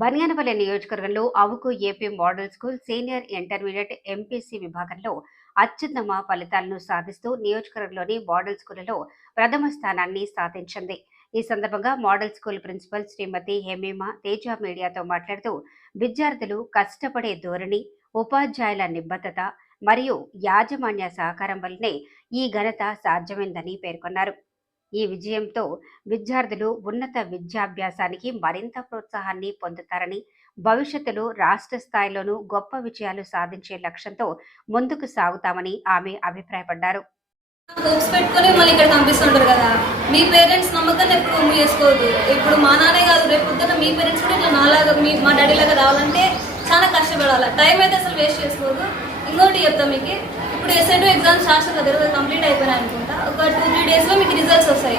బనియానపల్లి నియోజకవర్గంలో Avuku AP model school senior intermediate MPC విభాగంలో అత్యుత్తమ ఫలితాలను సాధిస్తూ నియోజకవర్గంలోని మోడల్ స్కూళ్ళలో ప్రథమ స్థానాన్ని సాధించింది. ఈ సందర్భంగా model school principal Shrimati Hemima Teja మీడియాతో మాట్లాడుతూ విద్యార్థులు కష్టపడే ధోరణి ఉపాధ్యాయుల నిబద్ధత మరియు యాజమాన్య సహకారం వల్లనే ఈ ఘనత సాధ్యమైందని పేర్కొన్నారు. ఈ విజయంతో విద్యార్థులు ఉన్నత విద్యాభ్యాసానికి మరింత ప్రోత్సాహాన్ని పొందుతారని భవిష్యత్తులో రాష్ట్ర స్థాయిలోనూ గొప్ప విజయాలు సాధించే లక్ష్యంతో ముందుకు సాగుతామని ఆమె అభిప్రాయపడ్డారు. హోప్స్ పెట్టుకొని మళ్ళీ ఇక్కడ పంపిస్తుంటారు కదా. మీ పేరెంట్స్ నమ్మకాన్ని ఎప్పుడు ఒమ్ము చేసుకోవద్దు ఇప్పుడు మా నాన్నే కాదు రేపు పొద్దున్న మీ పేరెంట్స్ కూడా ఇట్లా నాలాగా మీ మా డాడీ లాగా రావాలంటే చాలా కష్టపడాలి. టైం అయితే అసలు వేస్ట్ చేసుకోవద్దు ఇంకోటి చెప్తాం మీకు. ఇప్పుడు ఎస్ఐ ఎగ్జామ్స్ శాస్త్రం కదా కంప్లీట్ అయిపోయినాయి అనుకుంటా. ఒక టూ త్రీ డేస్లో మీకు రిజల్ట్స్ వస్తాయి.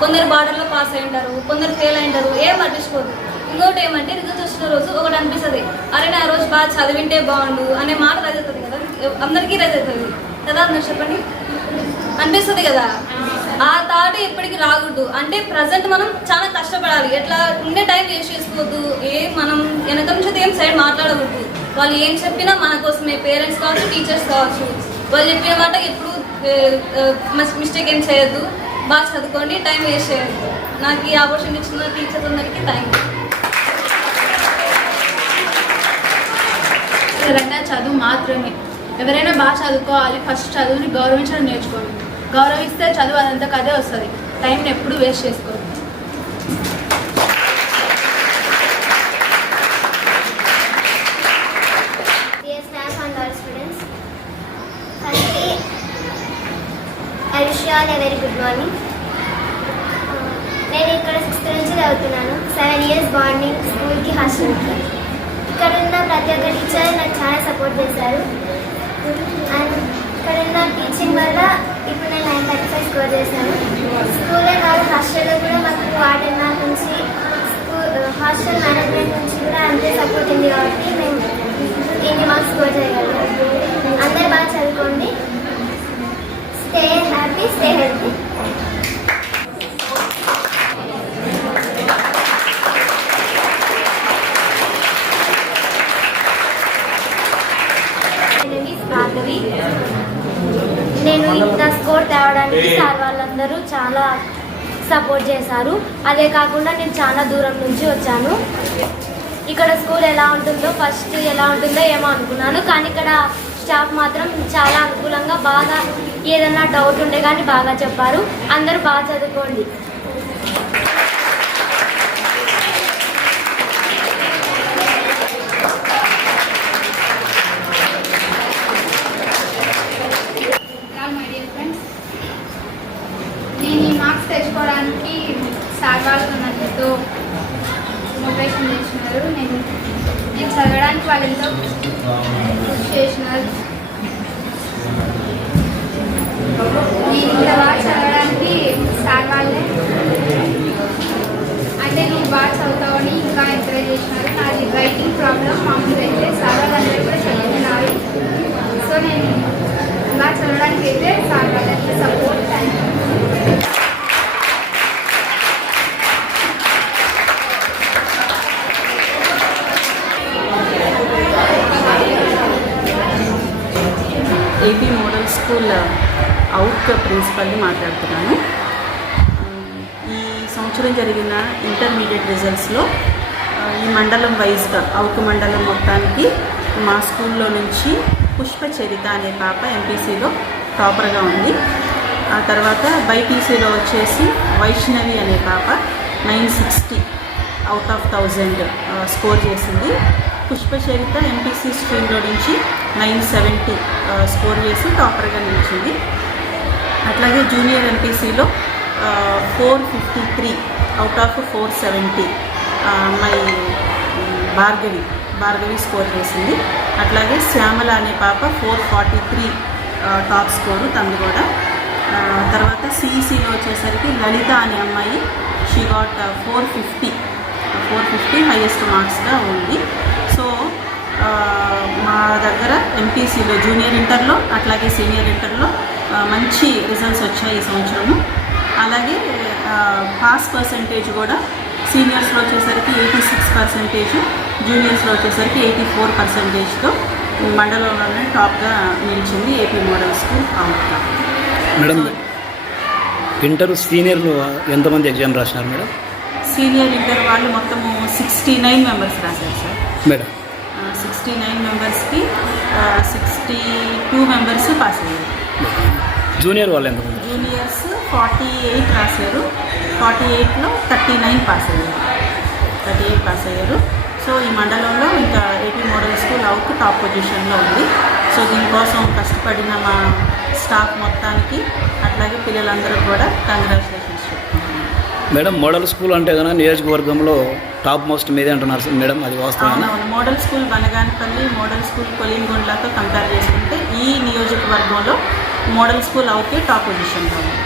కొందరు బార్డర్లో పాస్ అయి ఉంటారు కొందరు ఫెయిల్ అయి ఉంటారు ఏం పట్టించుకోదు. ఇంకోటి ఏమంటే రిజల్ట్స్ వచ్చిన రోజు ఒకటి అనిపిస్తుంది. అరే నా రోజు బాగా చదివింటే బాగుండు అనే మాట రైజ్ అవుతుంది కదా. అందరికీ రైజ్ అవుతుంది. కదా అందరు చెప్పండి? అనిపిస్తుంది కదా? ఆ థాట్ ఎప్పటికీ రాకూడదు. అంటే ప్రజెంట్ మనం చాలా కష్టపడాలి. ఎట్లా? ఉండే టైం వేస్ట్ చేసుకోవద్దు. ఏ మనం వెనక నుంచి ఏం సైడ్ మాట్లాడకూడదు. వాళ్ళు ఏం చెప్పినా మన కోసమే. పేరెంట్స్ కావచ్చు టీచర్స్ కావచ్చు. వాళ్ళు చెప్పిన మాట ఎప్పుడు మిస్టేక్ ఏం చేయొద్దు. బాగా చదువుకోండి టైం వేస్ట్ చేయొద్దు. నాకు ఈ ఆపర్చునిటీ ఇచ్చిన టీచర్స్ అందరికీ థ్యాంక్ యూ ఎవరైనా చదువు మాత్రమే. ఎవరైనా బాగా చదువుకోవాలి ఫస్ట్ చదువుని గౌరవించడం నేర్చుకోండి. గౌరవిస్తే చదువు అదంతా కదే వస్తుంది. టైంని ఎప్పుడు వేస్ట్ చేసుకోవద్దు. ఆల్ wish గుడ్ మార్నింగ్ నేను ఇక్కడ సిక్స్త్ నుంచి చదువుతున్నాను. సెవెన్ ఇయర్స్ బాండింగ్ స్కూల్కి హాస్టల్కి ఇక్కడ ఉన్న ప్రతి ఒక్క టీచర్ నాకు చాలా సపోర్ట్ చేశారు. అండ్ ఇక్కడ ఉన్న టీచింగ్ వల్ల ఇప్పుడు నేను నైన్ థర్టీ ఫైవ్ స్కోర్ చేశాను. స్కూలే కాదు హాస్టల్లో కూడా మాకు వార్డెన్ నుంచి స్కూల్ హాస్టల్ మేనేజ్మెంట్ నుంచి కూడా అంతే సపోర్ట్ ఉంది కాబట్టి మేము ఇన్ని మార్క్స్ స్కోర్ చేయగలం. అందరు బాగా చదువుకోండి. భార్గవి నేను ఇంత స్కోర్ తేవడానికి సార్ వాళ్ళందరూ చాలా సపోర్ట్ చేశారు. అదే కాకుండా నేను చాలా దూరం నుంచి వచ్చాను. ఇక్కడ స్కూల్ ఎలా ఉంటుందో ఫస్ట్ ఎలా ఉంటుందో ఏమో అనుకున్నాను. కానీ ఇక్కడ స్టాఫ్ మాత్రం చాలా అనుకూలంగా బాగా ఏదైనా డౌట్ ఉండే కానీ బాగా చెప్పారు. అందరూ బాగా చదువుకోండి ఆల్ మై డియర్ ఫ్రెండ్స్ నేను ఈ మార్క్స్ తెచ్చుకోవడానికి సార్ వాళ్ళు నాకు మోటివేషన్ చేసినారు నేను నేను చదవడానికి వాళ్ళు ఎంతో కృషి చేసినారు నేను ఇంత బాగా చదవడానికి సార్ వాళ్ళే. అంటే నువ్వు బాగా చదువుతావని ఇంకా ఎంకరేజ్ చేసినారు నాది రైటింగ్ ప్రాబ్లం మామూలుగా అయితే సార్ వాళ్ళందరూ కూడా చదువుతున్నారు. సో నేను బాగా చదవడానికి అయితే సార్ వాళ్ళకి స్కూల్ అవుట్ ప్రిన్సిపల్ని మాట్లాడుతున్నాను. ఈ సంవత్సరం జరిగిన ఇంటర్మీడియట్ రిజల్ట్స్లో ఈ మండలం వైజ్గా అవుట్ మండలం మొత్తానికి మా స్కూల్లో నుంచి పుష్ప చరిత అనే పాప ఎంపీసీలో టాపర్గా ఉంది. ఆ తర్వాత బైపీసీలో వచ్చేసి వైష్ణవి అనే పాప nine sixty out of thousand score చేసింది. పుష్ప చరిత ఎంపీసీ స్ట్రీమ్లో నుంచి నైన్ సెవెంటీ స్కోర్ చేసి టాపర్గా నిలిచింది. అట్లాగే junior ఎంపీసీలో four fifty three out of four seventy అమ్మాయి భార్గవి భార్గవి స్కోర్ చేసింది. అట్లాగే శ్యామల అనే పాప four forty three top score తనది కూడా. తర్వాత సిఈసిలో వచ్చేసరికి లలిత అనే అమ్మాయి she got four fifty four fifty highest మార్క్స్గా ఉంది. మా దగ్గర ఎంపీసీలో జూనియర్ ఇంటర్లో అట్లాగే సీనియర్ ఇంటర్లో మంచి రిజల్ట్స్ వచ్చాయి ఈ సంవత్సరము. అలాగే పాస్ పర్సంటేజ్ కూడా సీనియర్స్లో వచ్చేసరికి ఎయిటీ సిక్స్ పర్సెంటేజ్ జూనియర్స్లో వచ్చేసరికి ఎయిటీ ఫోర్ పర్సెంటేజ్తో మండలంలోనే టాప్గా నిలిచింది ఏపీ మోడల్ స్కూల్ అవుట్గా మేడం ఇంటర్ సీనియర్లు ఎంతమంది ఎగ్జామ్ రాసినారు మేడం? సీనియర్ ఇంటర్ వాళ్ళు మొత్తము సిక్స్టీ నైన్ మెంబర్స్ రాశారు సార్ మేడం సిక్స్టీ నైన్ మెంబర్స్కి సిక్స్టీ టూ మెంబర్స్ పాస్ అయ్యారు. జూనియర్ వాళ్ళు ఎంతమంది? జూనియర్స్ ఫార్టీ ఎయిట్ రాశారు. ఫార్టీ ఎయిట్లో థర్టీ నైన్ పాస్ అయ్యారు. థర్టీ ఎయిట్ పాస్ అయ్యారు. సో ఈ మండలంలో ఇంకా AP model school out top పొజిషన్లో ఉంది. సో దీనికోసం కష్టపడిన మా స్టాఫ్ మొత్తానికి అట్లాగే పిల్లలందరూ కూడా కంగ్రాచులేషన్స్ మేడం మోడల్ స్కూల్ అంటే కదా నియోజకవర్గంలో టాప్ మోస్ట్ మీదే అంటున్నారు మేడం అది వాస్తవం model school Banaganapalli model school కొలింగొండలతో compare చేసుకుంటే ఈ నియోజకవర్గంలో మోడల్ స్కూల్ అవుతే టాప్ పొజిషన్లో ఉంది.